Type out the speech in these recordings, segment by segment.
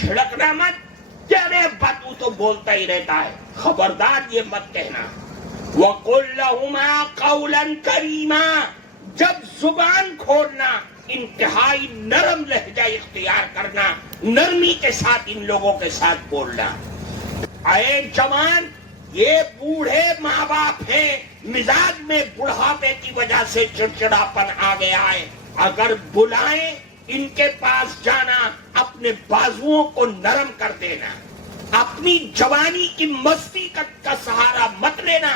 چھڑکنا مت کہ ارے تو تو بولتا ہی رہتا ہے. خبردار یہ مت کہنا. وَقُلْ لَهُمَا قَوْلًا كَرِيمًا. جب زبان کھولنا انتہائی نرم لہجہ اختیار کرنا، نرمی کے ساتھ ان لوگوں کے ساتھ بولنا. اے جوان، یہ بوڑھے ماں باپ ہیں، مزاج میں بڑھاپے کی وجہ سے چڑچڑاپن آ گیا ہے. اگر بلائیں ان کے پاس جانا، اپنے بازوؤں کو نرم کر دینا. اپنی جوانی کی مستی کا سہارا مت لینا،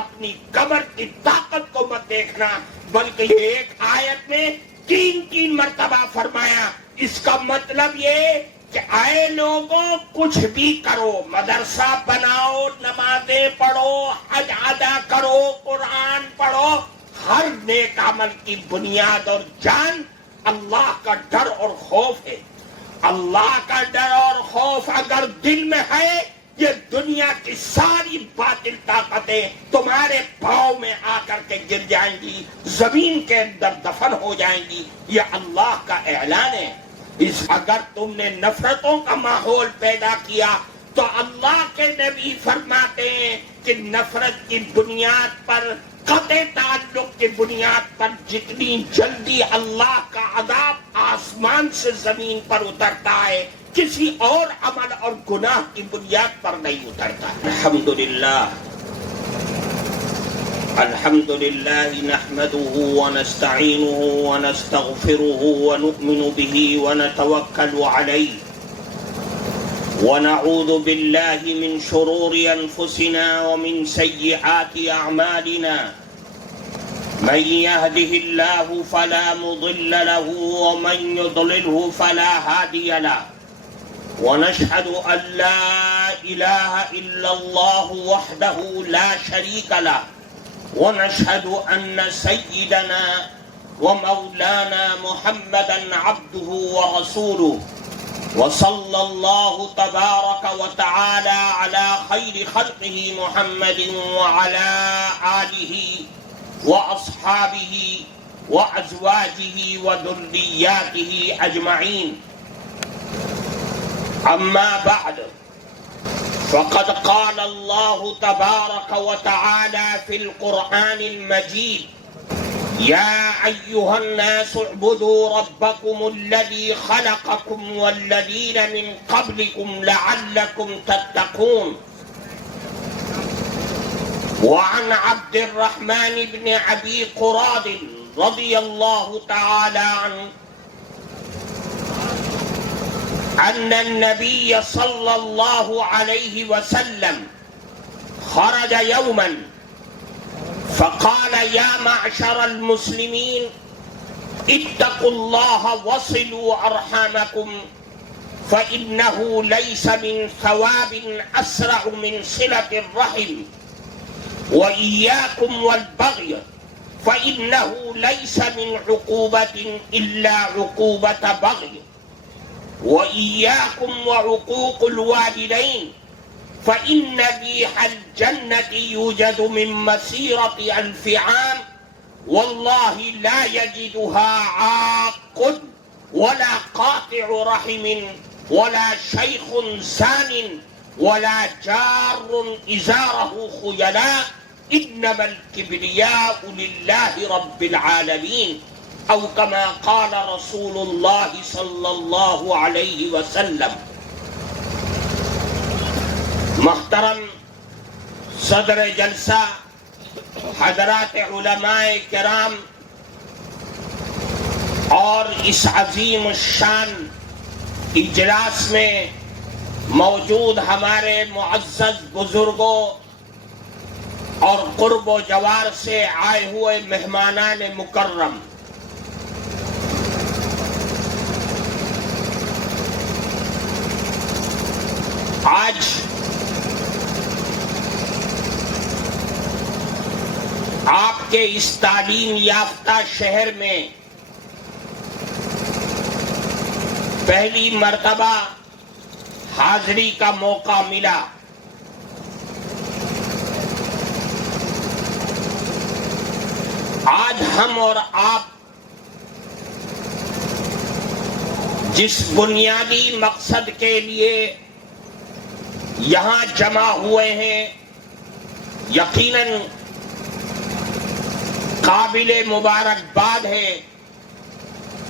اپنی کمر کی طاقت کو مت دیکھنا، بلکہ یہ ایک آیت میں 3 مرتبہ فرمایا. اس کا مطلب یہ کہ اے لوگوں، کچھ بھی کرو، مدرسہ بناؤ، نمازیں پڑھو، حج ادا کرو، قرآن پڑھو، ہر نیک عمل کی بنیاد اور جان اللہ کا ڈر اور خوف ہے. اللہ کا ڈر اور خوف اگر دل میں ہے، یہ دنیا کی ساری باطل طاقتیں تمہارے پاؤں میں آ کر کے گر جائیں گی، زمین کے اندر دفن ہو جائیں گی. یہ اللہ کا اعلان ہے. اگر تم نے نفرتوں کا ماحول پیدا کیا تو اللہ کے نبی فرماتے ہیں کہ نفرت کی بنیاد پر، قطع تعلق کی بنیاد پر جتنی جلدی اللہ کا عذاب آسمان سے زمین پر اترتا ہے، کسی اور عمل اور گناہ کی بنیاد پر نہیں اترتا. الحمدللہ نحمده ونستعینه ونستغفره ونؤمن به ونتوکل علیہ ونعوذ باللہ من شرور انفسنا ومن سیئات اعمالنا. من يهده الله فلا مضل له ومن يضلله فلا هادي له. ونشهد أن لا إله إلا الله وحده لا شريك له. ونشهد أن سيدنا ومولانا محمدا عبده ورسوله. وصلى الله تبارك وتعالى على خير خلقه محمد وعلى آله وأصحابه وأزواجه وذرياته أجمعين. أما بعد، فقد قال الله تبارك وتعالى في القرآن المجيد: يا أيها الناس اعبدوا ربكم الذي خلقكم والذين من قبلكم لعلكم تتقون. وعن عبد الرحمن بن أبي قراد رضي الله تعالى عنه أن النبي صلى الله عليه وسلم خرج يوما فقال: يا معشر المسلمين، اتقوا الله وصلوا أرحامكم، فإنه ليس من ثواب أسرع من صلة الرحم. وإياكم والبغي، فإنه ليس من عقوبة إلا عقوبة بغي. وإياكم وعقوق الوالدين، فإن ريح الجنة يوجد من مسيرة 1000 عام، والله لا يجدها عاق ولا قاطع رحم ولا شيخ زان ولا جار إزاره خيلاء، إنما الكبرياء لله رب العالمين، او كما قال رسول اللہ صلی اللہ علیہ وسلم. محترم صدر جلسہ، حضرات علماء کرام اور اس عظیم الشان اجلاس میں موجود ہمارے معزز بزرگوں اور قرب و جوار سے آئے ہوئے مہمانان مکرم، آج آپ کے اس تعلیم یافتہ شہر میں پہلی مرتبہ حاضری کا موقع ملا. آج ہم اور آپ جس بنیادی مقصد کے لیے یہاں جمع ہوئے ہیں، یقیناً قابل مبارکباد ہے،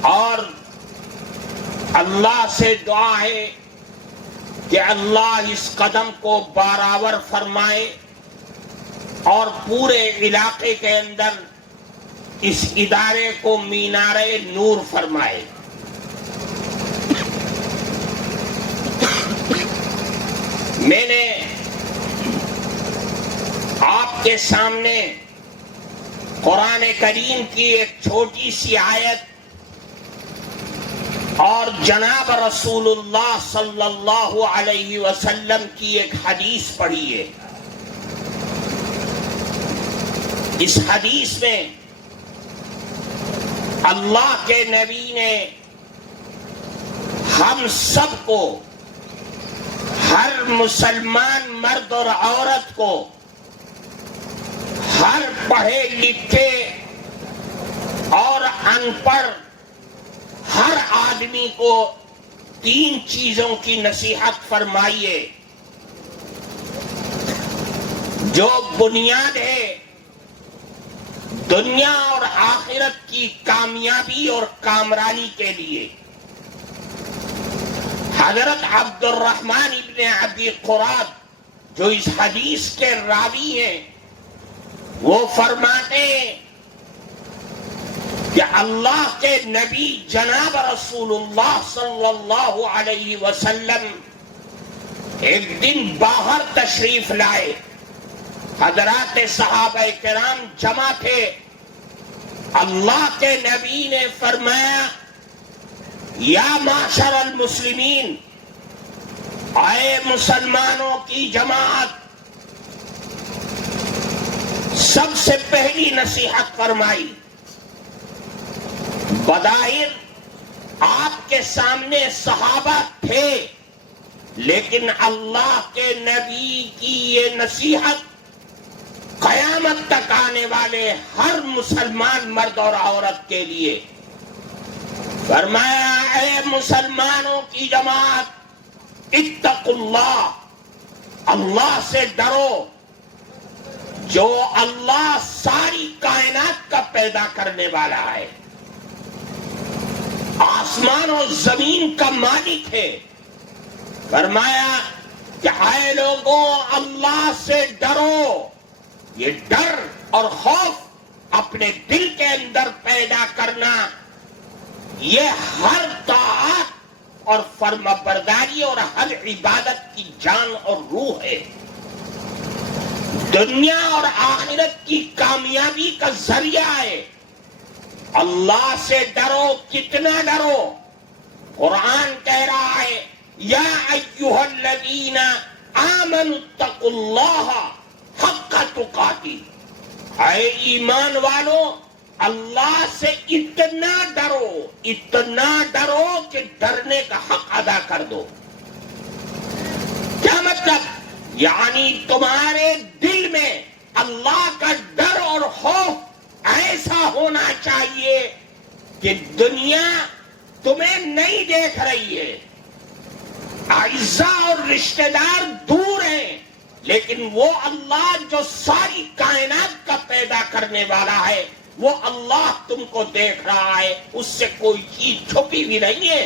اور اللہ سے دعا ہے کہ اللہ اس قدم کو بارآور فرمائے اور پورے علاقے کے اندر اس ادارے کو مینار نور فرمائے۔ میں نے آپ کے سامنے قرآن کریم کی ایک چھوٹی سی آیت اور جناب رسول اللہ صلی اللہ علیہ وسلم کی ایک حدیث پڑھی ہے۔ اس حدیث میں اللہ کے نبی نے ہم سب کو، ہر مسلمان مرد اور عورت کو، ہر پڑھے لکھے اور ان پڑھ ہر آدمی کو 3 چیزوں کی نصیحت فرمائیے جو بنیاد ہے دنیا اور آخرت کی کامیابی اور کامرانی کے لیے۔ حضرت عبد الرحمن ابن ابی قراد جو اس حدیث کے راوی ہیں، وہ فرماتے ہیں کہ اللہ کے نبی جناب رسول اللہ صلی اللہ علیہ وسلم ایک دن باہر تشریف لائے، حضرات صحابہ کرام جمع تھے، اللہ کے نبی نے فرمایا یا معاشر المسلمین، اے مسلمانوں کی جماعت، سب سے پہلی نصیحت فرمائی، بظاہر آپ کے سامنے صحابہ تھے، لیکن اللہ کے نبی کی یہ نصیحت قیامت تک آنے والے ہر مسلمان مرد اور عورت کے لیے۔ فرمایا اے مسلمانوں کی جماعت، اتقوا اللہ، اللہ سے ڈرو جو اللہ ساری کائنات کا پیدا کرنے والا ہے، آسمان و زمین کا مالک ہے۔ فرمایا کہ اے لوگوں اللہ سے ڈرو۔ یہ ڈر اور خوف اپنے دل کے اندر پیدا کرنا، یہ ہر طاعت اور فرما برداری اور ہر عبادت کی جان اور روح ہے، دنیا اور آخرت کی کامیابی کا ذریعہ ہے۔ اللہ سے ڈرو، کتنا ڈرو؟ قرآن کہہ رہا ہے یا ایھا الذین آمنوا اتقوا اللہ حق تقاتہ، اے ایمان والو اللہ سے اتنا ڈرو کہ ڈرنے کا حق ادا کر دو۔ کیا مطلب؟ یعنی تمہارے دل میں اللہ کا ڈر اور خوف ایسا ہونا چاہیے کہ دنیا تمہیں نہیں دیکھ رہی ہے، اعزاء اور رشتہ دار دور ہیں، لیکن وہ اللہ جو ساری کائنات کا پیدا کرنے والا ہے، وہ اللہ تم کو دیکھ رہا ہے، اس سے کوئی چیز چھپی بھی نہیں ہے۔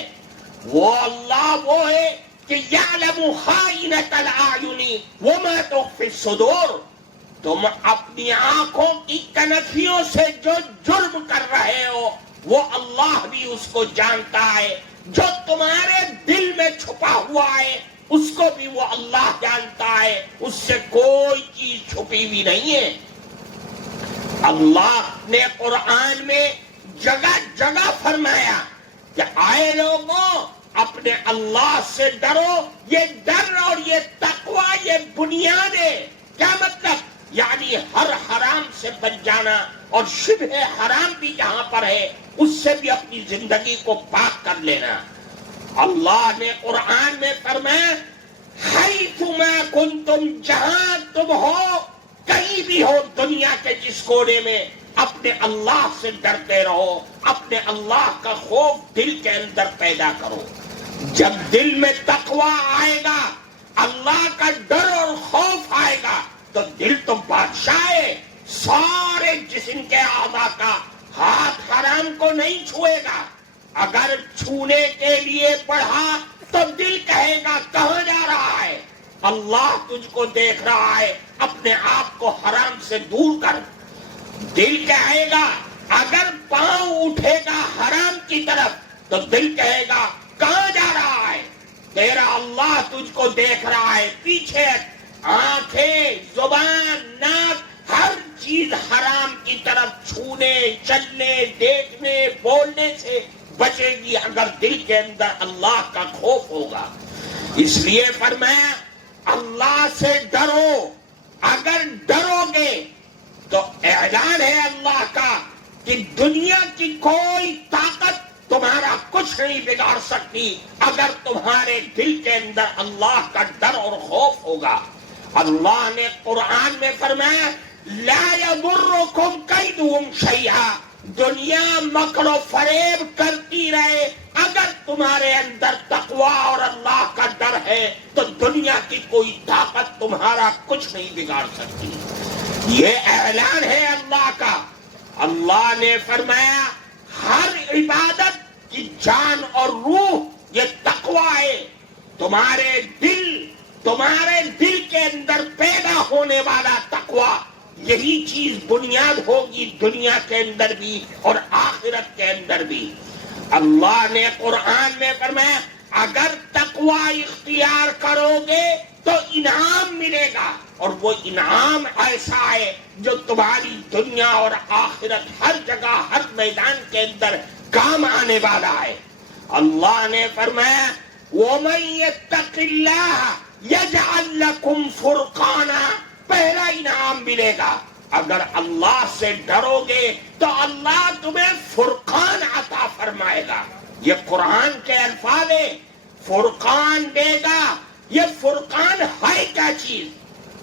وہ اللہ وہ ہے کہ یعلم خائنۃ الاعین وما تخفی الصدور، تم اپنی آنکھوں کی کنکھیوں سے جو جرم کر رہے ہو وہ اللہ بھی اس کو جانتا ہے، جو تمہارے دل میں چھپا ہوا ہے اس کو بھی وہ اللہ جانتا ہے، اس سے کوئی چیز چھپی بھی نہیں ہے۔ اللہ نے قرآن میں جگہ جگہ فرمایا کہ اے لوگوں اپنے اللہ سے ڈرو۔ یہ ڈر اور یہ تقوی یہ بنیاد ہے۔ کیا مطلب؟ یعنی ہر حرام سے بچ جانا، اور شبہ حرام بھی جہاں پر ہے اس سے بھی اپنی زندگی کو پاک کر لینا۔ اللہ نے قرآن میں فرمایا حیثما کنتم، جہاں تم ہو، کہیں بھی ہو دنیا کے جس کونے میں، اپنے اللہ سے ڈرتے رہو، اپنے اللہ کا خوف دل کے اندر پیدا کرو۔ جب دل میں تقوی آئے گا، اللہ کا ڈر اور خوف آئے گا، تو دل تو بادشاہ ہے، سارے جسم کے اعضاء کا ہاتھ حرام کو نہیں چھوئے گا۔ اگر چھونے کے لیے پڑھا تو دل کہے گا کہاں جا رہا ہے، اللہ تجھ کو دیکھ رہا ہے، اپنے آپ کو حرام سے دور کر۔ دل کہے گا اگر پاؤں اٹھے گا حرام کی طرف تو دل کہے گا کہاں جا رہا ہے، تیرا اللہ تجھ کو دیکھ رہا ہے۔ پیچھے آنکھیں، زبان، ناک، ہر چیز حرام کی طرف چھونے، چلنے، دیکھنے، بولنے سے بچے گی اگر دل کے اندر اللہ کا خوف ہوگا۔ اس لیے فرمایا اللہ سے ڈرو، اگر ڈرو گے تو اعلان ہے اللہ کا کہ دنیا کی کوئی طاقت تمہارا کچھ نہیں بگاڑ سکتی اگر تمہارے دل کے اندر اللہ کا ڈر اور خوف ہوگا۔ اللہ نے قرآن میں فرمایا لا یضرکم کیدہم شیئا، دنیا مکر و فریب کرتی رہے، اگر تمہارے اندر تقوی اور اللہ کا ڈر ہے تو دنیا کی کوئی طاقت تمہارا کچھ نہیں بگاڑ سکتی۔ یہ اعلان ہے اللہ کا۔ اللہ نے فرمایا ہر عبادت کی جان اور روح یہ تقوی ہے۔ تمہارے دل کے اندر پیدا ہونے والا تقوی، یہی چیز بنیاد ہوگی دنیا کے اندر بھی اور آخرت کے اندر بھی۔ اللہ نے قرآن میں فرمایا اگر تقوی اختیار کرو گے تو انعام ملے گا، اور وہ انعام ایسا ہے جو تمہاری دنیا اور آخرت ہر جگہ ہر میدان کے اندر کام آنے والا ہے۔ اللہ نے فرمایا وَمَن يَتَّقِ اللَّهَ يَجْعَل لَّكُمْ فُرْقَانًا، پہلا انعام ملے گا۔ اگر اللہ سے ڈرو گے تو اللہ تمہیں فرقان عطا فرمائے گا۔ یہ قرآن کے الفاظ ہے، فرقان دے گا۔ یہ فرقان ہے کیا چیز؟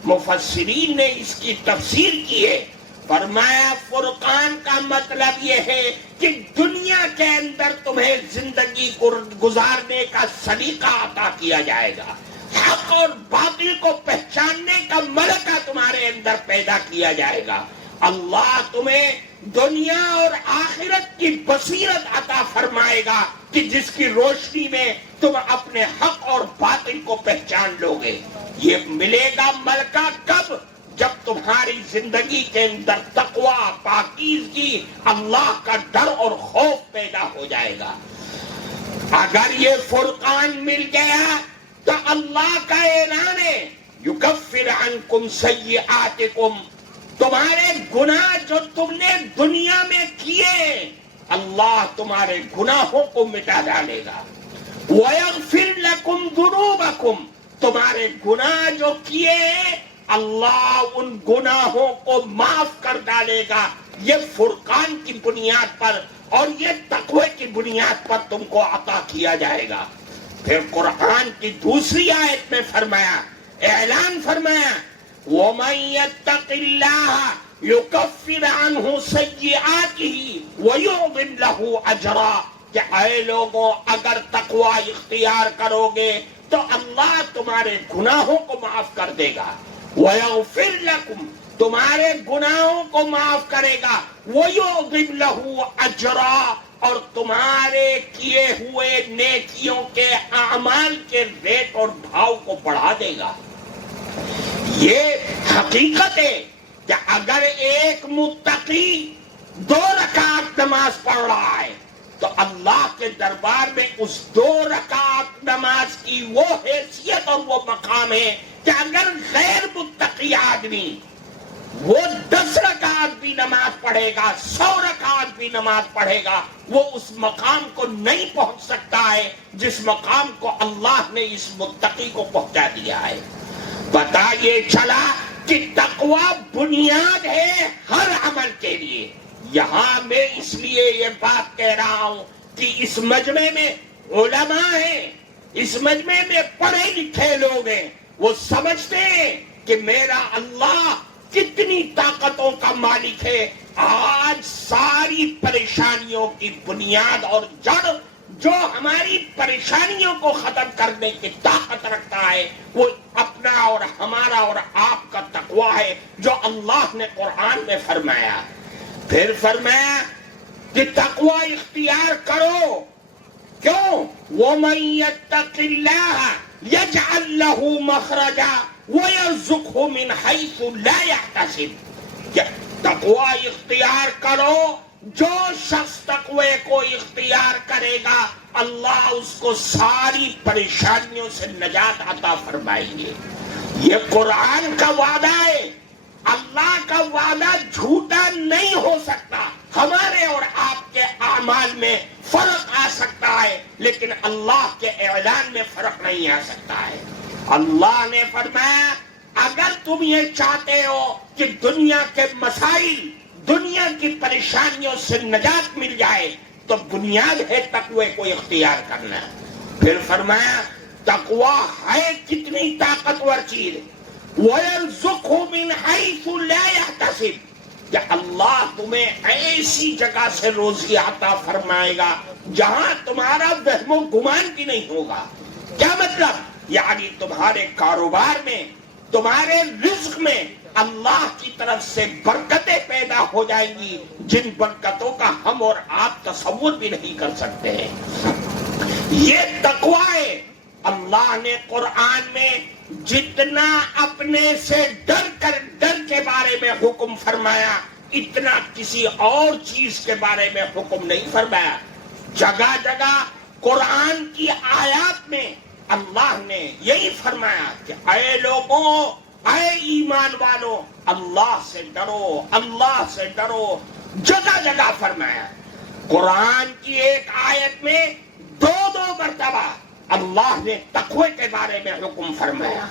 مفسرین نے اس کی تفسیر کی ہے، فرمایا فرقان کا مطلب یہ ہے کہ دنیا کے اندر تمہیں زندگی کو گزارنے کا سلیقہ عطا کیا جائے گا، حق اور باطل کو پہچاننے کا ملکہ تمہارے اندر پیدا کیا جائے گا۔ اللہ تمہیں دنیا اور آخرت کی بصیرت عطا فرمائے گا کہ جس کی روشنی میں تم اپنے حق اور باطل کو پہچان لو گے۔ یہ ملے گا ملکہ کب؟ جب تمہاری زندگی کے اندر تقوی، پاکیزگی، اللہ کا ڈر اور خوف پیدا ہو جائے گا۔ اگر یہ فرقان مل گیا تو اللہ کا اعلان ہے یکفر عنکم سیئاتکم، تمہارے گناہ جو تم نے دنیا میں کیے اللہ تمہارے گناہوں کو مٹا ڈالے گا۔ وَيَغْفِرْ لَكُمْ ذُنُوبَكُمْ، تمہارے گناہ جو کیے اللہ ان گناہوں کو معاف کر ڈالے گا۔ یہ فرقان کی بنیاد پر اور یہ تقوی کی بنیاد پر تم کو عطا کیا جائے گا۔ پھر قرآن کی دوسری آیت میں فرمایا، اعلان فرمایا وَمَن يَتَّقِ اللَّهَ يُكَفِّرْ عَنْهُ سَيِّئَاتِهِ وَيُعْظِمْ لَهُ أَجْرًا، کہ اے لوگوں اگر تقوی اختیار کرو گے تو اللہ تمہارے گناہوں کو معاف کر دے گا۔ وَيَغْفِرْ لَكُمْ، تمہارے گناہوں کو معاف کرے گا۔ وَيُعْظِمْ لَهُ أَجْرًا، اور تمہارے کیے ہوئے نیکیوں کے اعمال کے ریٹ اور بھاؤ کو بڑھا دے گا۔ یہ حقیقت ہے کہ اگر ایک متقی 2 رکعت نماز پڑھ رہا ہے تو اللہ کے دربار میں اس 2 رکعت نماز کی وہ حیثیت اور وہ مقام ہے کہ اگر غیر متقی آدمی وہ 10 رکعت بھی نماز پڑھے گا، 100 رکعت بھی نماز پڑھے گا، وہ اس مقام کو نہیں پہنچ سکتا ہے جس مقام کو اللہ نے اس متقی کو پہنچا دیا ہے۔ پتہ یہ چلا کہ تقوی بنیاد ہے ہر عمل کے لیے۔ یہاں میں اس لیے یہ بات کہہ رہا ہوں کہ اس مجمع میں علماء ہیں، اس مجمع میں پڑھے لکھے لوگ ہیں، وہ سمجھتے ہیں کہ میرا اللہ کتنی طاقتوں کا مالک ہے. آج ساری پریشانیوں کی بنیاد اور جڑ جو ہماری پریشانیوں کو ختم کرنے کی طاقت رکھتا ہے وہ اپنا اور ہمارا اور آپ کا تقویٰ ہے جو اللہ نے قرآن میں فرمایا. پھر فرمایا کہ تقویٰ اختیار کرو. کیوں؟ وَمَن يَتَّقِ اللَّهَ يَجْعَل لَّهُ مَخْرَجًا وَيَرْزُقْهُ مِنْ حَيْثُ لَا يَحْتَسِبُ. تقویٰ اختیار کرو. جو شخص تقوی کو اختیار کرے گا اللہ اس کو ساری پریشانیوں سے نجات عطا فرمائیں گے. یہ قرآن کا وعدہ ہے. اللہ کا وعدہ جھوٹا نہیں ہو سکتا. ہمارے اور آپ کے اعمال میں فرق آ سکتا ہے لیکن اللہ کے اعلان میں فرق نہیں آ سکتا ہے. اللہ نے فرمایا اگر تم یہ چاہتے ہو کہ دنیا کے مسائل دنیا کی پریشانیوں سے نجات مل جائے تو بنیاد ہے تقوی کو اختیار کرنا. پھر فرمایا تقوی ہے کتنی طاقتور چیز. وَيَرْزُقْهُ مِنْ حَيْثُ لَا يَحْتَسِبُ. کہ اللہ تمہیں ایسی جگہ سے روزی عطا فرمائے گا جہاں تمہارا وہم و گمان بھی نہیں ہوگا. کیا مطلب؟ یعنی تمہارے کاروبار میں تمہارے رزق میں اللہ کی طرف سے برکتیں پیدا ہو جائیں گی جن برکتوں کا ہم اور آپ تصور بھی نہیں کر سکتے ہیں. یہ تقویٰ ہے. اللہ نے قرآن میں جتنا اپنے سے ڈر کے بارے میں حکم فرمایا اتنا کسی اور چیز کے بارے میں حکم نہیں فرمایا. جگہ جگہ قرآن کی آیات میں اللہ نے یہی فرمایا کہ اے لوگوں اے ایمان والو اللہ سے ڈرو اللہ سے ڈرو. جگہ جگہ فرمایا. قرآن کی ایک آیت میں دو مرتبہ اللہ نے تقوی کے بارے میں حکم فرمایا.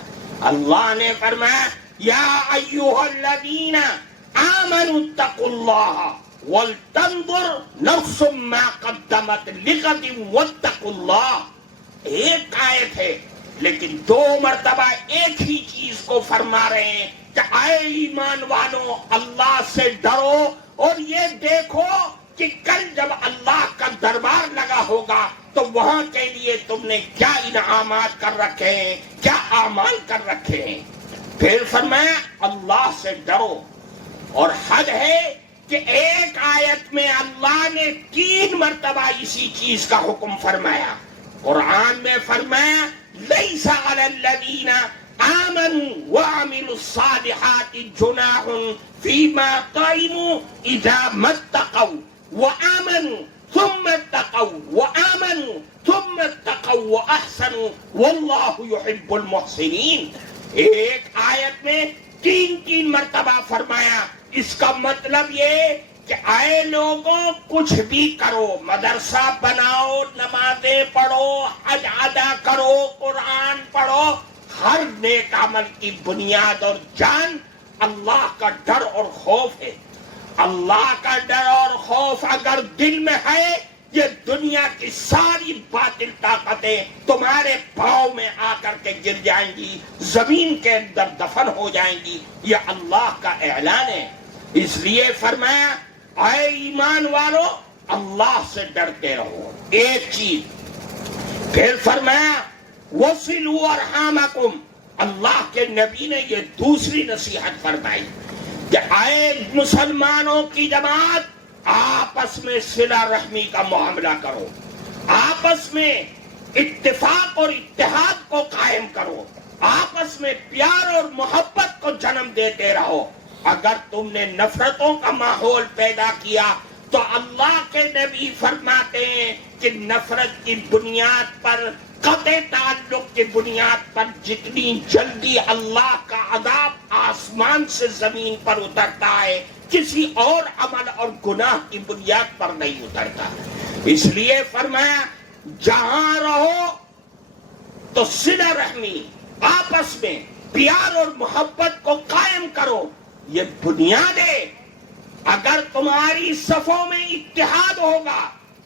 اللہ نے فرمایا یا ایھا الذین آمنوا اتقوا اللہ ولتنظر نفس ما قدمت لغد واتقوا اللہ. ایک آیت ہے لیکن دو مرتبہ ایک ہی چیز کو فرما رہے ہیں کہ اے ایمان والو اللہ سے ڈرو اور یہ دیکھو کہ کل جب اللہ کا دربار لگا ہوگا تو وہاں کے لیے تم نے کیا انعامات کر رکھے ہیں کیا اعمال کر رکھے ہیں. پھر فرمایا اللہ سے ڈرو. اور حد ہے کہ ایک آیت میں اللہ نے 3 مرتبہ اسی چیز کا حکم فرمایا. قرآن میں فرمایا لیس علی الذین آمنوا وعملوا الصالحات جناح فیما طعموا اذا ما اتقوا وآمنوا ثم اتقوا وآمنوا ثم اتقوا واحسنوا واللہ يحب المحسنین. ایک آیت میں 3 مرتبہ فرمایا. اس کا مطلب یہ کہ اے لوگوں کچھ بھی کرو مدرسہ بناؤ نمازیں پڑھو حج ادا کرو قرآن پڑھو ہر نیک عمل کی بنیاد اور جان اللہ کا ڈر اور خوف ہے. اللہ کا ڈر اور خوف اگر دل میں ہے یہ دنیا کی ساری باطل طاقتیں تمہارے پاؤں میں آ کر کے گر جائیں گی زمین کے اندر دفن ہو جائیں گی. یہ اللہ کا اعلان ہے. اس لیے فرمایا اے ایمان والو اللہ سے ڈرتے رہو. ایک چیز. پھر فرمایا وصلوا ارحامکم. اللہ کے نبی نے یہ دوسری نصیحت فرمائی کہ اے مسلمانوں کی جماعت آپس میں صلہ رحمی کا معاملہ کرو. آپس میں اتفاق اور اتحاد کو قائم کرو. آپس میں پیار اور محبت کو جنم دیتے رہو. اگر تم نے نفرتوں کا ماحول پیدا کیا تو اللہ کے نبی فرماتے ہیں کہ نفرت کی بنیاد پر قطع تعلق کی بنیاد پر جتنی جلدی اللہ کا عذاب آسمان سے زمین پر اترتا ہے کسی اور عمل اور گناہ کی بنیاد پر نہیں اترتا. اس لیے فرمایا جہاں رہو تو صلہ رحمی آپس میں پیار اور محبت کو قائم کرو. یہ بنیاد ہے. اگر تمہاری صفوں میں اتحاد ہوگا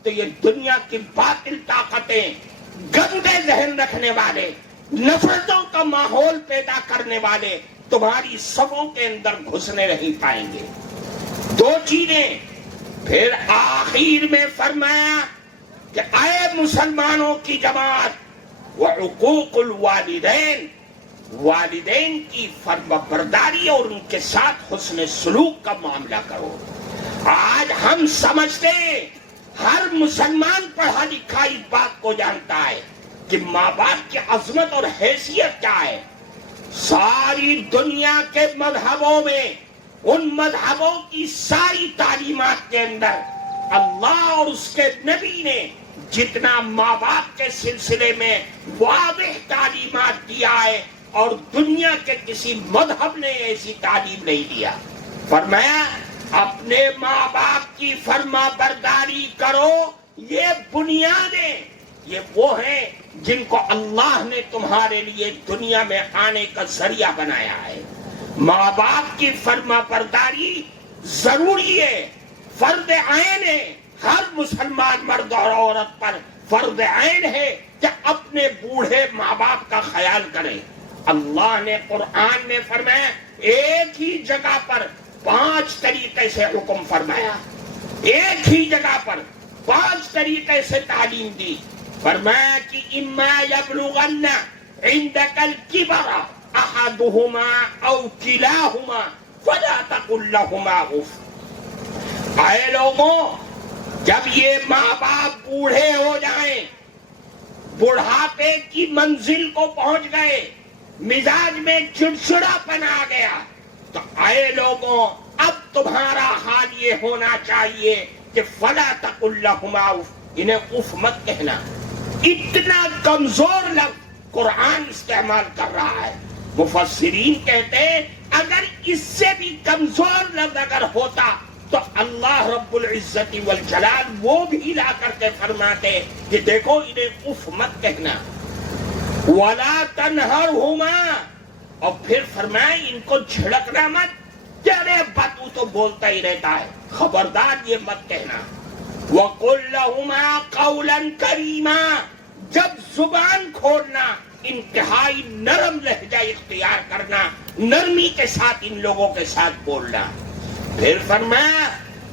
تو یہ دنیا کی باطل طاقتیں گندے ذہن رکھنے والے نفرتوں کا ماحول پیدا کرنے والے تمہاری صفوں کے اندر گھسنے نہیں پائیں گے۔ دو چیزیں پھر آخر میں فرمایا کہ اے مسلمانوں کی جماعت، وعقوق الوالدین، والدین کی فرمانبرداری اور ان کے ساتھ حسن سلوک کا معاملہ کرو۔ آج ہم سمجھتے ہیں، ہر مسلمان پڑھا لکھا اس بات کو جانتا ہے کہ ماں باپ کی عظمت اور حیثیت کیا ہے۔ ساری دنیا کے مذہبوں میں، ان مذہبوں کی ساری تعلیمات کے اندر اللہ اور اس کے نبی نے جتنا ماں باپ کے سلسلے میں واضح تعلیمات دیا ہے، اور دنیا کے کسی مذہب نے ایسی تعلیم نہیں دیا۔ فرمایا اپنے ماں باپ کی فرما برداری کرو، یہ بنیادیں، یہ وہ ہیں جن کو اللہ نے تمہارے لیے دنیا میں آنے کا ذریعہ بنایا ہے۔ ماں باپ کی فرما برداری ضروری ہے، فرض عین ہے، ہر مسلمان مرد اور عورت پر فرض عین ہے کہ اپنے بوڑھے ماں باپ کا خیال کریں۔ اللہ نے قرآن میں فرمایا، ایک ہی جگہ پر 5 طریقے سے حکم فرمایا، ایک ہی جگہ پر 5 طریقے سے تعلیم دی۔ فرمایا کہ اما یبلغن عندک الکبر احدہما او کلاہما فلا تقل لہما اف۔ اے لوگوں، جب یہ ماں باپ بوڑھے ہو جائیں، بڑھاپے کی منزل کو پہنچ گئے، مزاج میں چڑچڑا پن آ گیا، تو اے لوگوں، اب تمہارا حال یہ ہونا چاہیے کہ فلا تقل لہما اف، انہیں اف مت کہنا۔ اتنا کمزور لفظ قرآن استعمال کر رہا ہے۔ مفسرین کہتے ہیں اگر اس سے بھی کمزور لفظ اگر ہوتا تو اللہ رب العزت والجلال وہ بھی لا کر کے فرماتے کہ دیکھو انہیں اف مت کہنا، وَلَا تَنْهَرْهُمَا، اور پھر فرمائے ان کو جھڑکنا مت، کہ ارے بات تو بولتا ہی رہتا ہے، خبردار یہ مت کہنا۔ وَقُلْ لَهُمَا قَوْلًا كَرِيمًا، جب زبان کھولنا انتہائی نرم لہجہ اختیار کرنا، نرمی کے ساتھ ان لوگوں کے ساتھ بولنا۔ پھر فرمایا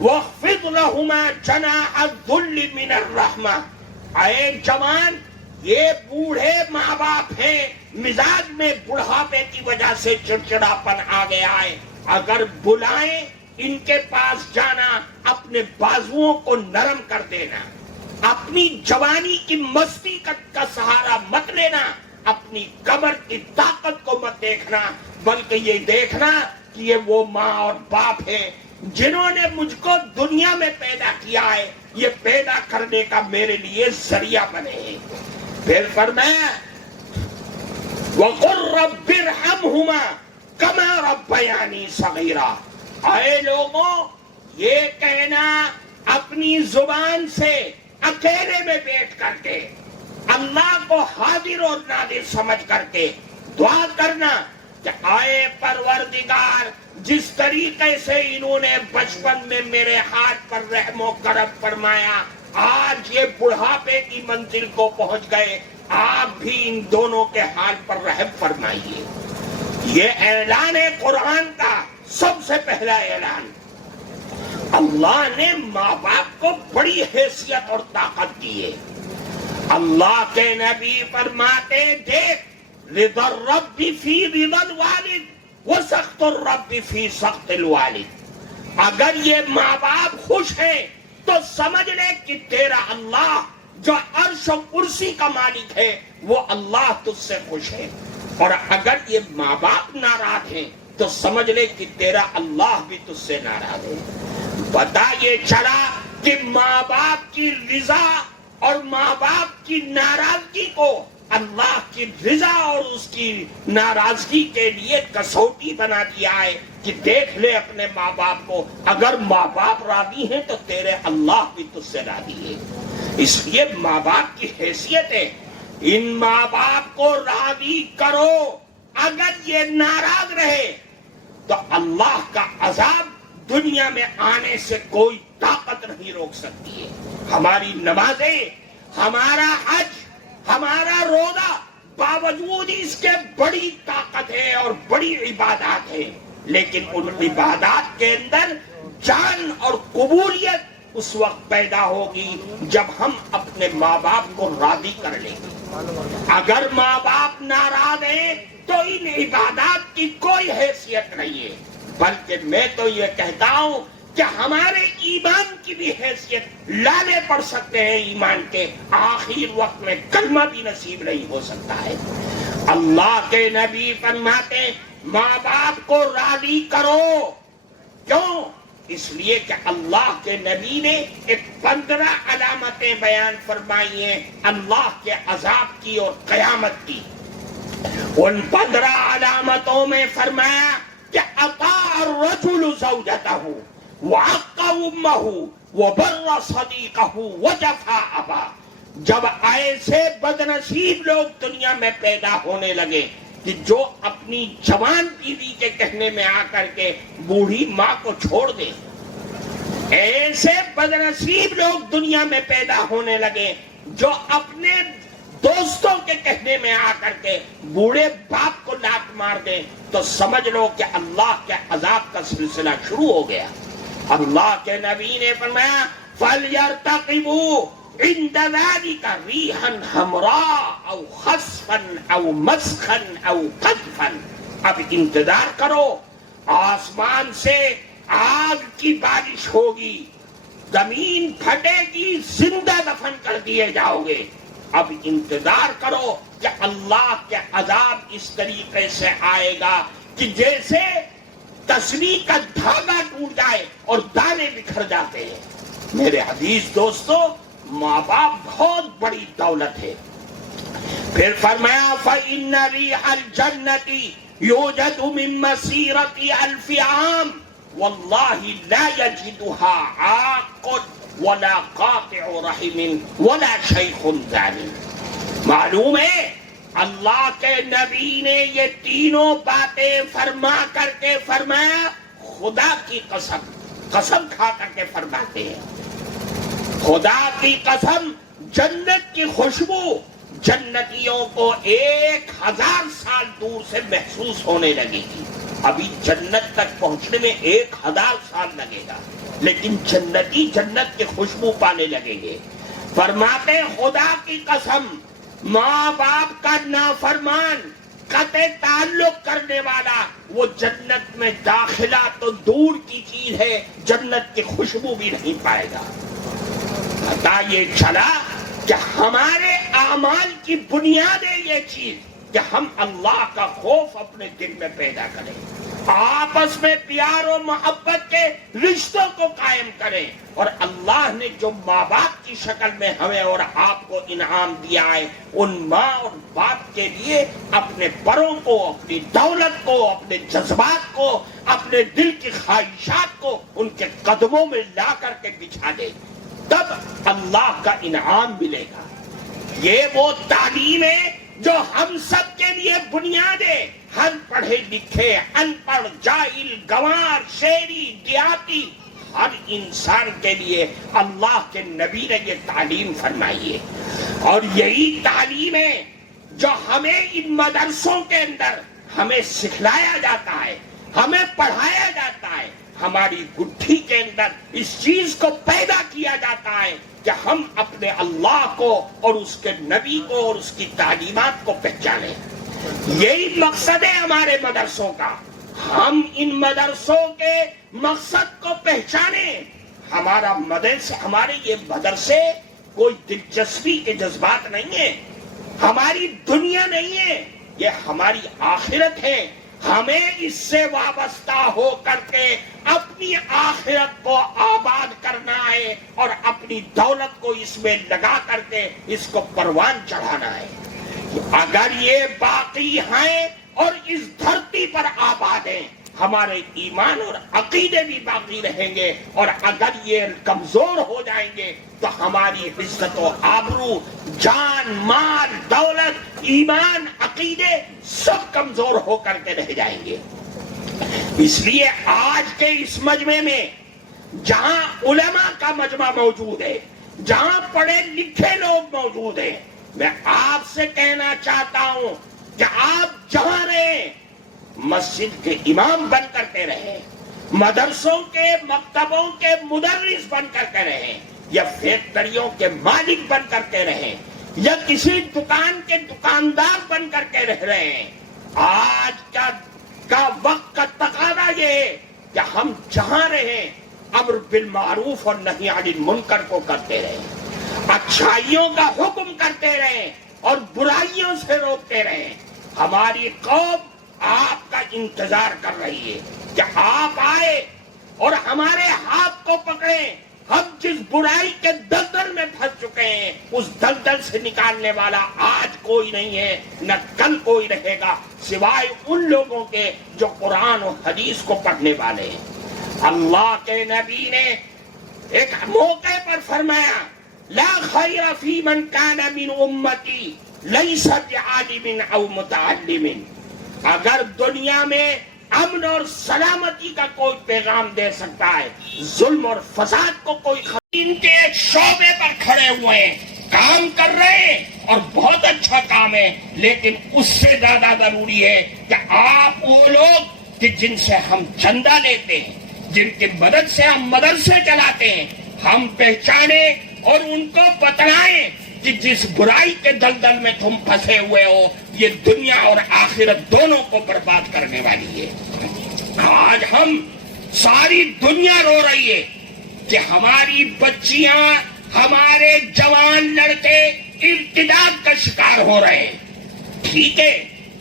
وَاخْفِضْ لَهُمَا جَنَاحَ الذُّلِّ مِنَ الرَّحْمَةِ، اے جوان، یہ بوڑھے ماں باپ ہیں، مزاج میں بڑھاپے کی وجہ سے چڑچڑاپن آ گیا ہے، اگر بلائیں ان کے پاس جانا، اپنے بازوؤں کو نرم کر دینا، اپنی جوانی کی مستی کا سہارا مت لینا، اپنی کمر کی طاقت کو مت دیکھنا، بلکہ یہ دیکھنا کہ یہ وہ ماں اور باپ ہیں جنہوں نے مجھ کو دنیا میں پیدا کیا ہے، یہ پیدا کرنے کا میرے لیے ذریعہ بنے ہیں۔ پھر فرمایا وَقُلْ رَبِّ ارْحَمْهُمَا كَمَا رَبَّيَانِي صَغِيرًا، اے لوگوں، یہ کہنا اپنی زبان سے اکیلے میں بیٹھ کر کے، اللہ کو حاضر اور ناظر سمجھ کر کے دعا کرنا کہ آئے پروردگار، جس طریقے سے انہوں نے بچپن میں میرے ہاتھ پر رحم و کرم فرمایا، آج یہ بڑھاپے کی منزل کو پہنچ گئے، آپ بھی ان دونوں کے حال پر رحم فرمائیے۔ یہ اعلان ہے قرآن کا، سب سے پہلا اعلان۔ اللہ نے ماں باپ کو بڑی حیثیت اور طاقت دی ہے۔ اللہ کے نبی فرماتے، دیکھ، رضا الرب فی رضا الوالد وسخط الرب فی سخط الوالد، اگر یہ ماں باپ خوش ہیں تو سمجھ لے کہ تیرا اللہ جو عرش و کرسی کا مالک ہے وہ اللہ تجھ سے خوش ہے، اور اگر یہ ماں باپ ناراض ہیں تو سمجھ لے کہ تیرا اللہ بھی تجھ سے ناراض ہے۔ پتہ یہ چلا کہ ماں باپ کی رضا اور ماں باپ کی ناراضگی کو اللہ کی رضا اور اس کی ناراضگی کے لیے کسوٹی بنا دیا ہے کہ دیکھ لے اپنے ماں باپ کو، اگر ماں باپ راضی ہیں تو تیرے اللہ بھی تجھ سے راضی ہے۔ اس لیے ماں باپ کی حیثیت ہے، ان ماں باپ کو راضی کرو، اگر یہ ناراض رہے تو اللہ کا عذاب دنیا میں آنے سے کوئی طاقت نہیں روک سکتی ہے۔ ہماری نمازیں، ہمارا حج، ہمارا روزہ باوجود اس کے بڑی طاقت ہے اور بڑی عبادات ہے، لیکن ان عبادات کے اندر جان اور قبولیت اس وقت پیدا ہوگی جب ہم اپنے ماں باپ کو راضی کر لیں گے۔ اگر ماں باپ ناراض ہیں تو ان عبادات کی کوئی حیثیت نہیں ہے، بلکہ میں تو یہ کہتا ہوں کہ ہمارے ایمان کی بھی حیثیت لانے پڑ سکتے ہیں، ایمان کے آخر وقت میں کلمہ بھی نصیب نہیں ہو سکتا ہے۔ اللہ کے نبی فرماتے ماں باپ کو راضی کرو، کیوں؟ اس لیے کہ اللہ کے نبی نے ایک 15 علامتیں بیان فرمائی ہیں اللہ کے عذاب کی اور قیامت کی۔ ان 15 علامتوں میں فرمایا کہ اطاع الرجل زوجتہ وعق امہ وبر صدیقہ وجفا ابا۔ جب ایسے بدنصیب لوگ دنیا میں پیدا ہونے لگے کہ جو اپنی جوان بیوی کے کہنے میں آ کر کے بوڑھی ماں کو چھوڑ دے، ایسے بدنصیب لوگ دنیا میں پیدا ہونے لگے جو اپنے دوستوں کے کہنے میں آ کر کے بوڑھے باپ کو لات مار دے، تو سمجھ لو کہ اللہ کے عذاب کا سلسلہ شروع ہو گیا۔ اللہ کے نبی نے فرمایا فَلْيَرْتَقِبُوا عِنْدَ ذَلِكَ رِيحًا حَمْرَاءَ أَوْ خَسْفًا أَوْ مَسْخًا أَوْ قَذْفًا۔ اب انتظار کرو، آسمان سے آگ کی بارش ہوگی، زمین پھٹے گی، زندہ دفن کر دیے جاؤ گے۔ اب انتظار کرو کہ اللہ کے عذاب اس طریقے سے آئے گا کہ جیسے تسبیح کا دھاگا ٹوٹ جائے اور دانے بکھر جاتے ہیں۔ میرے عزیز دوستو، ماں باپ بہت بڑی دولت ہے۔ پھر فرمایا فَإِنَّ رِيحَ الْجَنَّةِ يُوجَدُ مِن مَّسِيرَةِ أَلْفِ عَامٍ وَاللَّهِ لَا يَجِدُهَا عَاقٌ وَلَا قَاطِعُ رَحِمٍ وَلَا شَيْخٌ ظَالِمٌ۔ معلوم ہے اللہ کے نبی نے یہ تینوں باتیں فرما کر کے فرمایا، خدا کی قسم، قسم کھا کر کے فرماتے ہیں، خدا کی قسم، جنت کی خوشبو جنتیوں کو 1000 سال دور سے محسوس ہونے لگے گی۔ ابھی جنت تک پہنچنے میں 1000 سال لگے گا، لیکن جنتی جنت کی خوشبو پانے لگیں گے۔ فرماتے خدا کی قسم، ماں باپ کا نافرمان، قطع تعلق کرنے والا، وہ جنت میں داخلہ تو دور کی چیز ہے، جنت کی خوشبو بھی نہیں پائے گا۔ پتہ یہ چلا کہ ہمارے اعمال کی بنیاد ہے یہ چیز کہ ہم اللہ کا خوف اپنے دل میں پیدا کریں، آپس میں پیار و محبت کے رشتوں کو قائم کریں، اور اللہ نے جو ماں باپ کی شکل میں ہمیں اور آپ کو انعام دیا ہے، ان ماں اور باپ کے لیے اپنے پروں کو، اپنی دولت کو، اپنے جذبات کو، اپنے دل کی خواہشات کو ان کے قدموں میں لا کر کے بچھا دے، تب اللہ کا انعام ملے گا۔ یہ وہ تعلیم ہے جو ہم سب کے لیے بنیاد ہے۔ ہر پڑھے لکھے، ان پڑھ، جاہل، گنوار، شہری، دیہاتی، ہر انسان کے لیے اللہ کے نبی نے یہ تعلیم فرمائی ہے، اور یہی تعلیم ہے جو ہمیں ان مدرسوں کے اندر ہمیں سکھلایا جاتا ہے، ہمیں پڑھایا جاتا ہے، ہماری گٹھی کے اندر اس چیز کو پیدا کیا جاتا ہے کہ ہم اپنے اللہ کو اور اس کے نبی کو اور اس کی تعلیمات کو پہچانیں۔ یہی مقصد ہے ہمارے مدرسوں کا۔ ہم ان مدرسوں کے مقصد کو پہچانیں۔ ہمارے یہ مدرسے کوئی دلچسپی کے جذبات نہیں ہیں، ہماری دنیا نہیں ہے، یہ ہماری آخرت ہے۔ ہمیں اس سے وابستہ ہو کر کے اپنی آخرت کو آباد کرنا ہے اور اپنی دولت کو اس میں لگا کر کے اس کو پروان چڑھانا ہے۔ اگر یہ باقی ہیں اور اس دھرتی پر آباد ہیں، ہمارے ایمان اور عقیدے بھی باقی رہیں گے، اور اگر یہ کمزور ہو جائیں گے تو ہماری عزت و آبرو، جان، مال، دولت، ایمان، عقیدے سب کمزور ہو کر کے رہ جائیں گے۔ اس لیے آج کے اس مجمع میں جہاں علماء کا مجمع موجود ہے، جہاں پڑھے لکھے لوگ موجود ہیں، میں آپ سے کہنا چاہتا ہوں کہ آپ جہاں رہیں مسجد کے امام بن کرتے رہیں، مدرسوں کے مکتبوں کے مدرس بن کرتے رہیں، یا فیکٹریوں کے مالک بن کرتے رہیں، یا کسی دکان کے دکاندار بن کر کے رہ رہے ہیں، آج کا وقت کا تقاضا یہ ہے کہ ہم جہاں رہیں امر بالمعروف اور نہی عن المنکر کو کرتے رہیں، اچھائیوں کا حکم کرتے رہیں اور برائیوں سے روکتے رہیں۔ ہماری قوم آپ کا انتظار کر رہی ہے کہ آپ آئے اور ہمارے ہاتھ کو پکڑیں۔ ہم جس برائی کے دلدل میں پھنس چکے ہیں اس دلدل سے نکالنے والا آج کوئی نہیں ہے، نہ کل کوئی رہے گا، سوائے ان لوگوں کے جو قرآن و حدیث کو پڑھنے والے ہیں۔ اللہ کے نبی نے ایک موقع پر فرمایا لا خیر فی من کان من امتی لیس بعالم او متعلم۔ اگر دنیا میں امن اور سلامتی کا کوئی پیغام دے سکتا ہے، ظلم اور فساد کو کوئی ان کے ایک شعبے پر کھڑے ہوئے ہیں، کام کر رہے ہیں اور بہت اچھا کام ہے، لیکن اس سے زیادہ ضروری ہے کہ آپ وہ لوگ کہ جن سے ہم چندہ لیتے ہیں، جن کی مدد سے ہم مدرسے چلاتے ہیں، ہم پہچانیں اور ان کو بتلائیں کہ جس برائی کے دلدل میں تم پھنسے ہوئے ہو یہ دنیا اور آخرت دونوں کو برباد کرنے والی ہے۔ آج ہم ساری دنیا رو رہی ہے کہ ہماری بچیاں، ہمارے جوان لڑکے ارتداد کا شکار ہو رہے ہیں۔ ٹھیک ہے،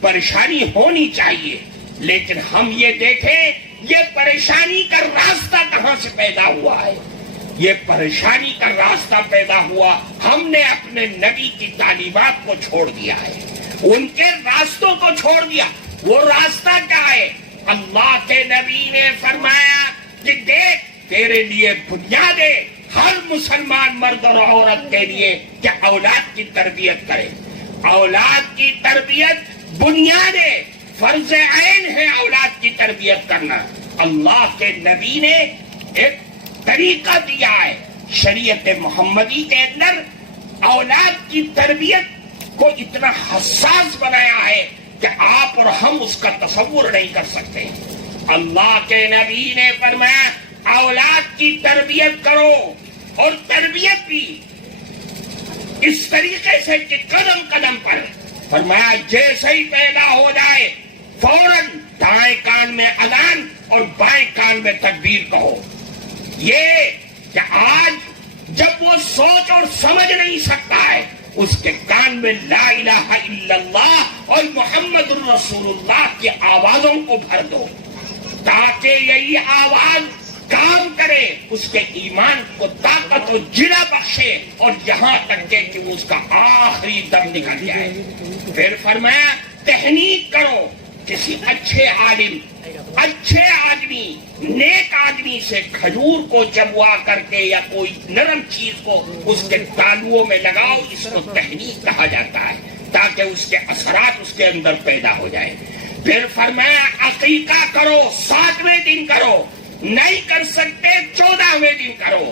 پریشانی ہونی چاہیے، لیکن ہم یہ دیکھیں یہ پریشانی کا راستہ کہاں سے پیدا ہوا ہے۔ یہ پریشانی کا راستہ پیدا ہوا ہم نے اپنے نبی کی تعلیمات کو چھوڑ دیا ہے، ان کے راستوں کو چھوڑ دیا۔ وہ راستہ کیا ہے؟ اللہ کے نبی نے فرمایا کہ دیکھ تیرے لیے بنیاد ہے ہر مسلمان مرد اور عورت کے لیے کہ اولاد کی تربیت کرے۔ اولاد کی تربیت بنیاد ہے، فرض عین ہے اولاد کی تربیت کرنا۔ اللہ کے نبی نے ایک طریقہ دیا ہے شریعت محمدی کے اندر، اولاد کی تربیت کو اتنا حساس بنایا ہے کہ آپ اور ہم اس کا تصور نہیں کر سکتے۔ اللہ کے نبی نے فرمایا اولاد کی تربیت کرو، اور تربیت بھی اس طریقے سے کہ قدم قدم پر فرمایا جیسے ہی پیدا ہو جائے فوراً دائیں کان میں اذان اور بائیں کان میں تکبیر کہو۔ یہ کہ آج جب وہ سوچ اور سمجھ نہیں سکتا ہے اس کے کان میں لا الہ الا اللہ اور محمد الرسول اللہ کی آوازوں کو بھر دو تاکہ یہی آواز کام کرے، اس کے ایمان کو طاقت و جلا بخشے اور یہاں تک کہ وہ اس کا آخری دم نکل جائے۔ پھر فرمایا تحنیک کرو کسی اچھے عالم، اچھے آدمی، نیک آدمی سے کھجور کو چبوا کر کے یا کوئی نرم چیز کو اس کے تالوؤں میں لگاؤ، اس کو تحنیک کہا جاتا ہے تاکہ اس کے اثرات اس کے اندر پیدا ہو جائے۔ پھر فرمایا عقیقہ کرو، 7ویں دن کرو، نہیں کر سکتے 14ویں دن کرو،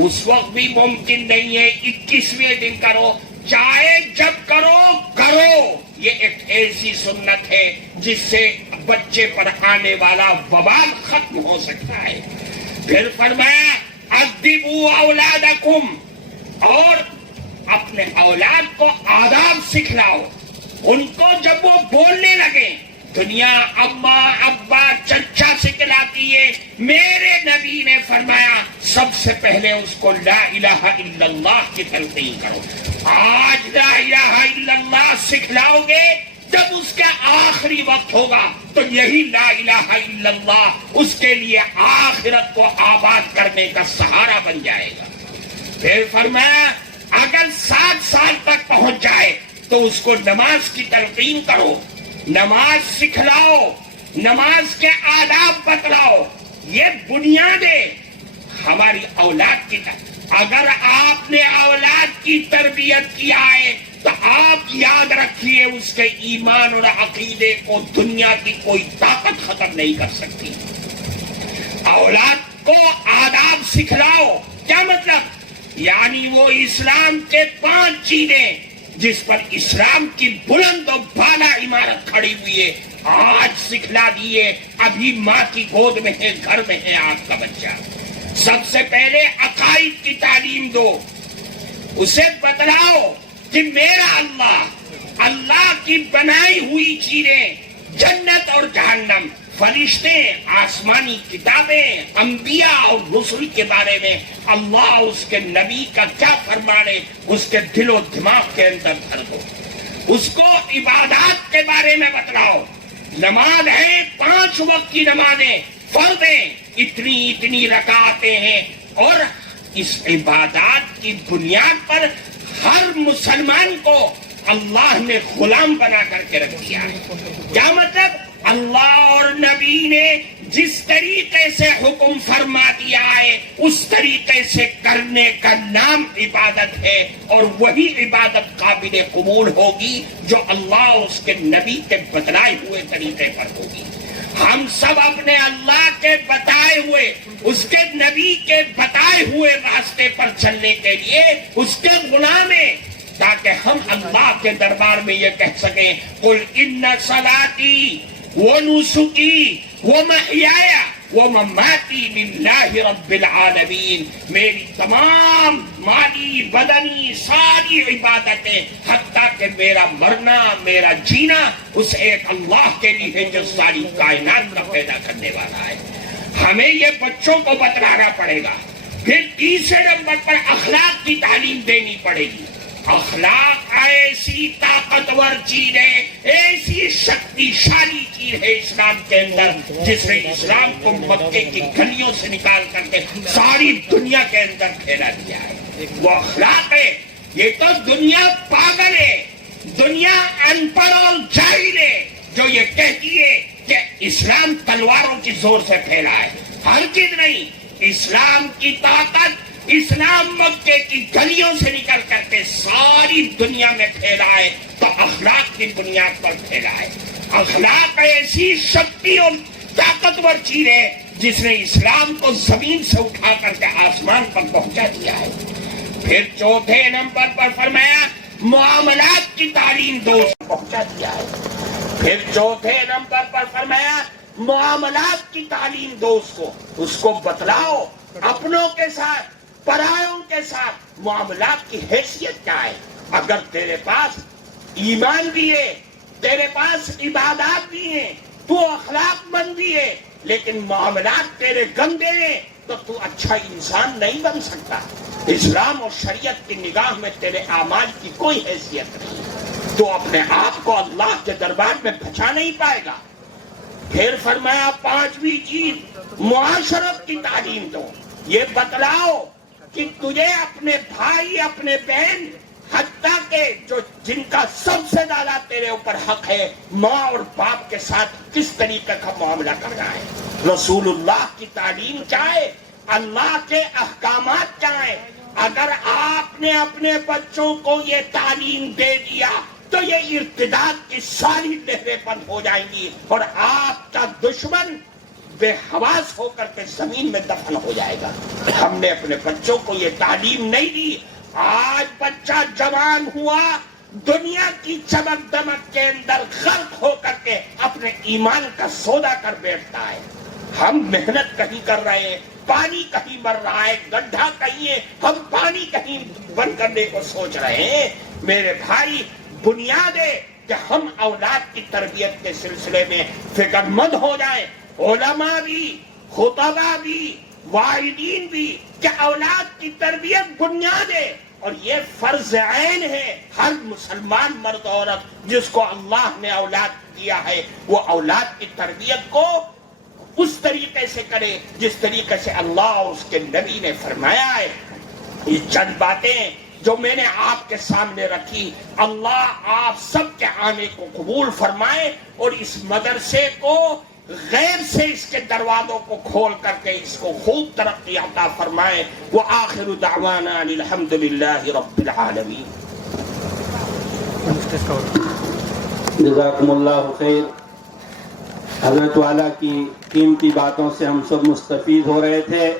اس وقت بھی ممکن نہیں ہے 21ویں دن کرو، چاہے جب کرو کرو۔ یہ ایک ایسی سنت ہے جس سے بچے پر آنے والا وبال ختم ہو سکتا ہے۔ پھر فرمایا ادبوا اولادکم، اور اپنے اولاد کو آداب سکھلاؤ، ان کو جب وہ بولنے لگے دنیا اماں ابا چچا سکھلاتی ہے، میرے نبی نے فرمایا سب سے پہلے اس کو لا الہ الا اللہ کی تلقین کرو۔ آج لا الہ الا اللہ سکھلاؤ گے جب اس کا آخری وقت ہوگا تو یہی لا الہ الا اللہ اس کے لیے آخرت کو آباد کرنے کا سہارا بن جائے گا۔ پھر فرمایا اگر 7 سال تک پہنچ جائے تو اس کو نماز کی تلقین کرو، نماز سکھلاؤ، نماز کے آداب بتلاؤ۔ یہ بنیاد ہے ہماری اولاد کی اگر آپ نے اولاد کی تربیت کیا ہے تو آپ یاد رکھیے اس کے ایمان اور عقیدے کو دنیا کی کوئی طاقت ختم نہیں کر سکتی۔ اولاد کو آداب سکھلاؤ، کیا مطلب؟ یعنی وہ اسلام کے 5 چیزیں جس پر اسلام کی بلند و بالا عمارت کھڑی ہوئی ہے، آج سکھلا دیے، ابھی ماں کی گود میں ہے، گھر میں ہے آپ کا بچہ۔ سب سے پہلے عقائد کی تعلیم دو، اسے بتلاؤ کہ میرا اللہ کی بنائی ہوئی چیزیں، جنت اور جہنم، فرشتے، آسمانی کتابیں، انبیاء اور رسل کے بارے میں اللہ اس کے نبی کا کیا فرمانے، اس کے دل و دماغ کے اندر بھر دو۔ اس کو عبادات کے بارے میں بتلاؤ، نماز ہے، 5 وقت کی نمازیں فرض ہیں، اتنی رکعتیں ہیں، اور اس عبادات کی بنیاد پر ہر مسلمان کو اللہ نے غلام بنا کر کے رکھ دیا ہے۔ کیا مطلب؟ اللہ اور نبی نے جس طریقے سے حکم فرما دیا ہے اس طریقے سے کرنے کا نام عبادت ہے، اور وہی عبادت قابل قبول ہوگی جو اللہ اس کے نبی کے بتلائے ہوئے طریقے پر ہوگی۔ ہم سب اپنے اللہ کے بتائے ہوئے، اس کے نبی کے بتائے ہوئے راستے پر چلنے کے لیے اس کے غلام ہیں، تاکہ ہم اللہ کے دربار میں یہ کہہ سکیں، قل ان صلاتی ونسکی ومحیای ومماتی للہ رب العالمین، میری تمام مالی بدنی ساری عبادتیں، حتیٰ کہ میرا مرنا میرا جینا اس ایک اللہ کے لیے ہے جو ساری کائنات کا پیدا کرنے والا ہے۔ ہمیں یہ بچوں کو بتلانا پڑے گا۔ پھر تیسرے نمبر پر اخلاق کی تعلیم دینی پڑے گی۔ اخلاق ایسی طاقتور چیز ہے، ایسی شکتیشالی چیز ہے اسلام کے اندر، جس نے اسلام کو مکے کی گلیوں سے نکال کر کے ساری دنیا کے اندر پھیلا دیا ہے۔ وہ اخلاق ہے۔ یہ تو دنیا پاگل ہے، دنیا ان پڑھ اور جاہل ہے جو یہ کہتی ہے کہ اسلام تلواروں کی زور سے پھیلا ہے۔ ہرگز نہیں، اسلام کی طاقت اسلام مکے کی گلیوں سے نکل کر کے ساری دنیا میں پھیلا ہے تو اخلاق کی بنیاد پر پھیلا ہے۔ اخلاق ایسی شکتی اور طاقتور چیز ہے جس نے اسلام کو زمین سے اٹھا کر کے آسمان پر پہنچا دیا ہے۔ پھر چوتھے نمبر پر فرمایا معاملات کی تعلیم دو، پہنچا دیا ہے۔ پھر چوتھے نمبر پر فرمایا معاملات کی تعلیم دو، اس کو بتلاؤ اپنوں کے ساتھ پرایوں کے ساتھ معاملات کی حیثیت کیا ہے۔ اگر تیرے پاس ایمان بھی ہے، تیرے پاس عبادات بھی ہیں، تو اخلاق مند بھی ہے، لیکن معاملات تیرے گندے ہیں تو تو اچھا انسان نہیں بن سکتا۔ اسلام اور شریعت کی نگاہ میں تیرے اعمال کی کوئی حیثیت نہیں، تو اپنے آپ کو اللہ کے دربار میں بچا نہیں پائے گا۔ پھر فرمایا پانچویں چیز معاشرت کی تعلیم دو، یہ بتلاؤ کہ تجھے اپنے بھائی، اپنے بہن، حتیٰ کہ جن کا سب سے زیادہ تیرے اوپر حق ہے، ماں اور باپ کے ساتھ کس طریقے کا معاملہ کرنا ہے۔ رسول اللہ کی تعلیم چاہے، اللہ کے احکامات چاہے، اگر آپ نے اپنے بچوں کو یہ تعلیم دے دیا تو یہ ارتداد کی ساری لہریں بند ہو جائیں گی اور آپ کا دشمن بے حواس ہو کر کے زمین میں دفن ہو جائے گا۔ ہم نے اپنے بچوں کو یہ تعلیم نہیں دی۔ آج بچہ جوان ہوا، دنیا کی چمک دمک کے اندر غرق ہو کر کے اپنے ایمان کا سودا کر بیٹھتا ہے۔ ہم محنت کہیں کر رہے ہیں، پانی کہیں مر رہا ہے، گڈھا کہیں ہے، ہم پانی کہیں بند کرنے کو سوچ رہے ہیں۔ میرے بھائی، بنیاد ہے کہ ہم اولاد کی تربیت کے سلسلے میں فکر مند ہو جائیں، علماء بھی، خطباء بھی، والدین بھی، کہ اولاد کی تربیت بنیاد ہے، اور یہ فرض عین ہے ہر مسلمان مرد عورت جس کو اللہ نے اولاد دیا ہے، وہ اولاد کی تربیت کو اس طریقے سے کرے جس طریقے سے اللہ اور اس کے نبی نے فرمایا ہے۔ یہ چند باتیں جو میں نے آپ کے سامنے رکھی، اللہ آپ سب کے آنے کو قبول فرمائے اور اس مدرسے کو غیر سے اس کے دروازوں کو کھول کر کے اس کو خوب ترقی عطا فرمائے۔ وآخر دعوانا الحمدللہ رب العالمین۔ جزاکم اللہ خیر۔ حضرت والا کی قیمتی باتوں سے ہم سب مستفید ہو رہے تھے۔